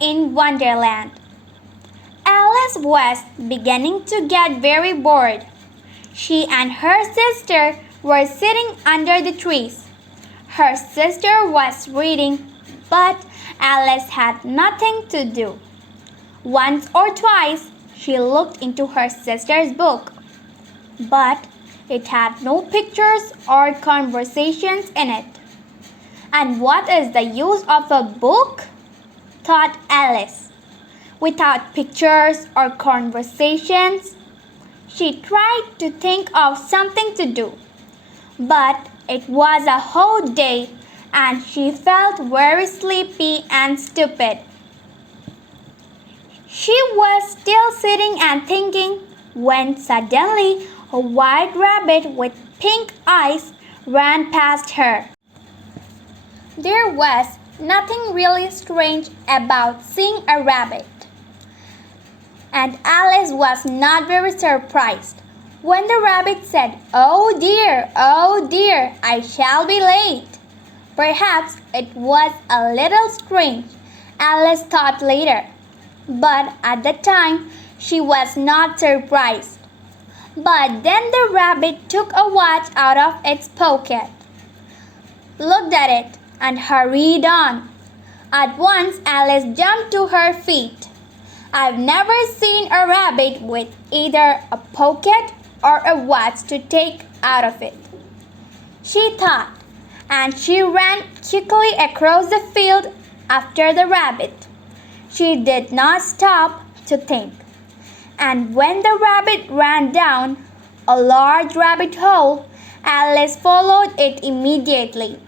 in Wonderland. Alice was beginning to get very bored. She and her sister were sitting under the trees. Her sister was reading, but Alice had nothing to do. Once or twice she looked into her sister's book, but it had no pictures or conversations in it. And what is the use of a book? Thought Alice. Without pictures or conversations, she tried to think of something to do. But it was a hot day and she felt very sleepy and stupid. She was still sitting and thinking when suddenly a white rabbit with pink eyes ran past her. There was nothing really strange about seeing a rabbit, and Alice was not very surprised when the rabbit said, oh dear, I shall be late." Perhaps it was a little strange, Alice thought later, but at the time she was not surprised. But then the rabbit took a watch out of its pocket, looked at it, and hurried on. At once Alice jumped to her feet. I've never seen a rabbit with either a pocket or a watch to take out of it, she thought, and she ran quickly across the field after the rabbit. She did not stop to think, and when the rabbit ran down a large rabbit hole, Alice followed it immediately.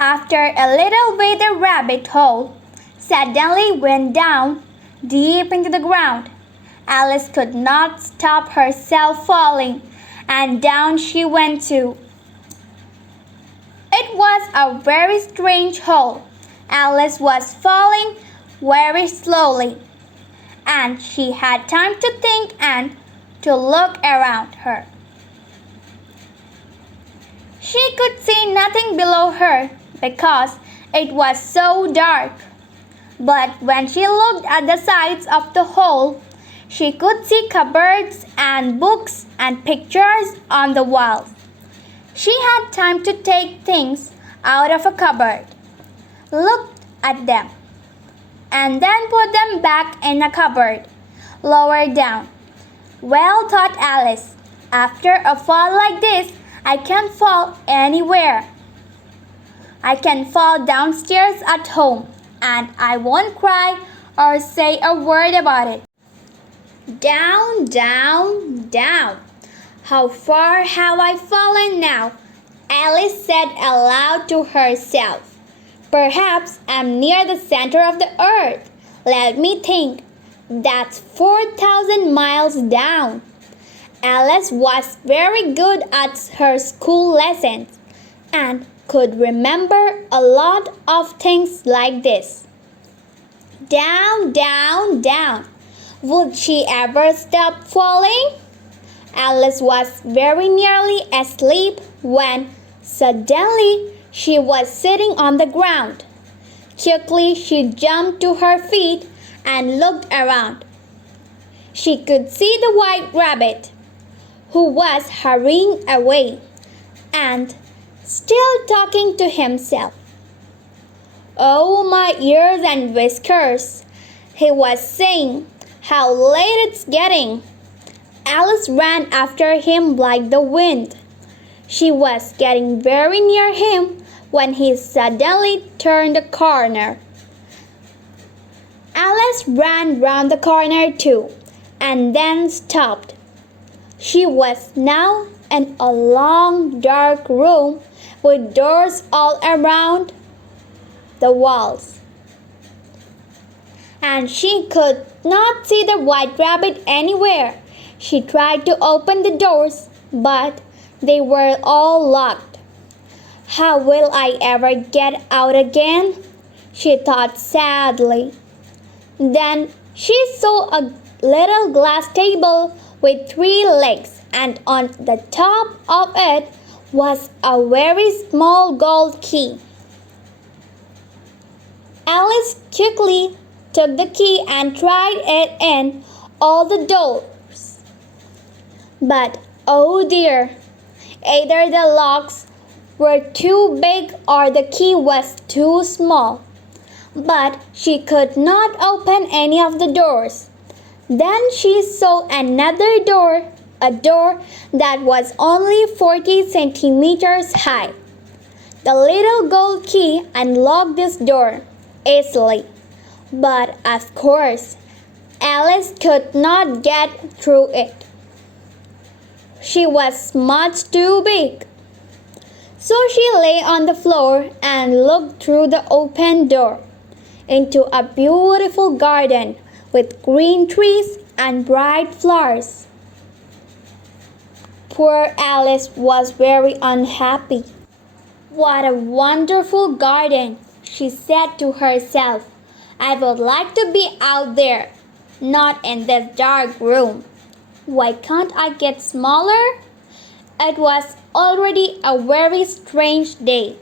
After a little way, the rabbit hole suddenly went down deep into the ground. Alice could not stop herself falling, and down she went too. It was a very strange hole. Alice was falling very slowly, and she had time to think and to look around her. She could see nothing below her because it was so dark. But when she looked at the sides of the hole, she could see cupboards and books and pictures on the walls. She had time to take things out of a cupboard, look at them, and then put them back in a cupboard lower down. Well, thought Alice, after a fall like this, I can fall anywhere. I can fall downstairs at home, and I won't cry or say a word about it. Down, down, down. How far have I fallen now? Alice said aloud to herself. Perhaps I'm near the center of the earth. Let me think. That's 4,000 miles down. Alice was very good at her school lessons and could remember a lot of things like this. Down, down, down. Would she ever stop falling? Alice was very nearly asleep when suddenly she was sitting on the ground. Quickly she jumped to her feet and looked around. She could see the white rabbit, who was hurrying away and still talking to himself. Oh, my ears and whiskers, he was saying, how late it's getting. Alice ran after him like the wind. She was getting very near him when he suddenly turned a corner. Alice ran round the corner too, and then stopped. She was now in a long dark room with doors all around the walls, and she could not see the white rabbit anywhere. She tried to open the doors, but they were all locked. How will I ever get out again? She thought sadly. Then she saw a little glass table with 3 legs, and on the top of it was a very small gold key. Alice quickly took the key and tried it in all the doors. But oh dear, either the locks were too big or the key was too small. But she could not open any of the doors. Then she saw another door, a door that was only 40 centimeters high. The little gold key unlocked this door easily. But of course, Alice could not get through it. She was much too big. So she lay on the floor and looked through the open door into a beautiful garden with green trees and bright flowers. Poor Alice was very unhappy. What a wonderful garden, she said to herself. I would like to be out there, not in this dark room. Why can't I get smaller? It was already a very strange day,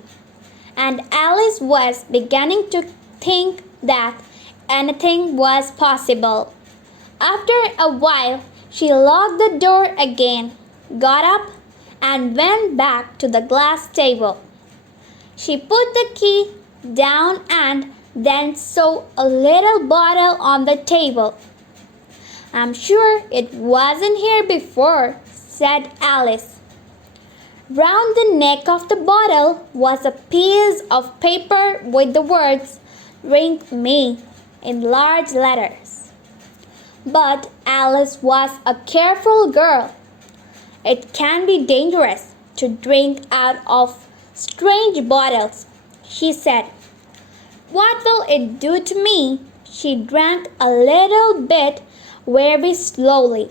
and Alice was beginning to think that anything was possible. After a while, she locked the door again, got up, and went back to the glass table. She put the key down and then saw a little bottle on the table. I'm sure it wasn't here before, said Alice. Round the neck of the bottle was a piece of paper with the words, Drink Me, in large letters. But Alice was a careful girl. It can be dangerous to drink out of strange bottles, she said. What will it do to me? She drank a little bit very slowly.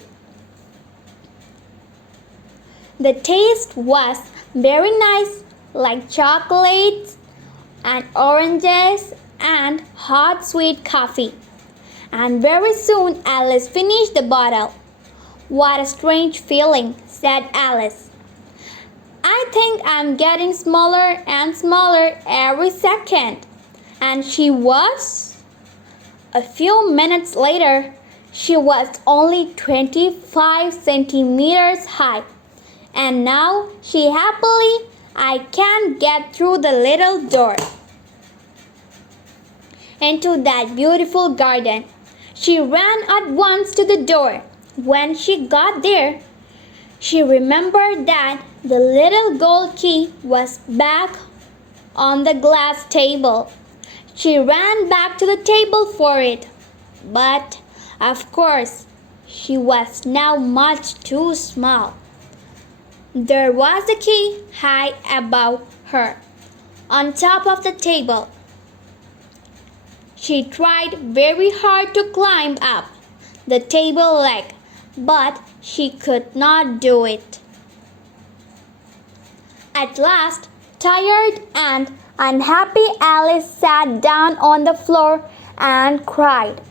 The taste was very nice, like chocolates and oranges and hot sweet coffee. And very soon Alice finished the bottle. What a strange feeling, said Alice. I think I'm getting smaller and smaller every second. And she was. A few minutes later, she was only 25 centimeters high. And now I can get through the little door into that beautiful garden. She ran at once to the door. When she got there, she remembered that the little gold key was back on the glass table. She ran back to the table for it. But, of course, she was now much too small. There was the key high above her, on top of the table. She tried very hard to climb up the table leg, but she could not do it. At last, tired and unhappy, Alice sat down on the floor and cried.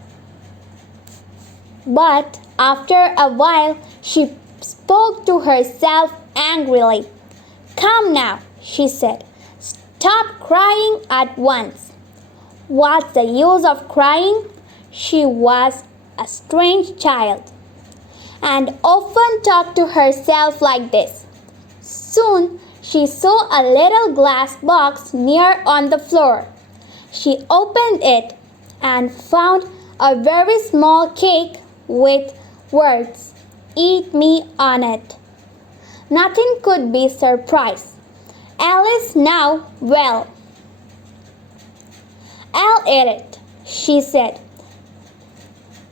But after a while, she spoke to herself angrily. Come now, she said. Stop crying at once. What's the use of crying? She was a strange child and often talked to herself like this. Soon she saw a little glass box near on the floor. She opened it and found a very small cake with words, Eat me on it. Nothing could be surprised. Alice now, well, I'll eat it, she said.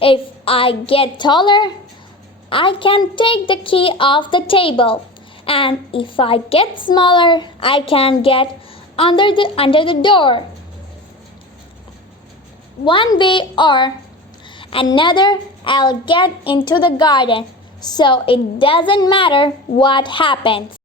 If I get taller, I can take the key off the table. And if I get smaller, I can get under the door. One way or another, I'll get into the garden. So it doesn't matter what happens.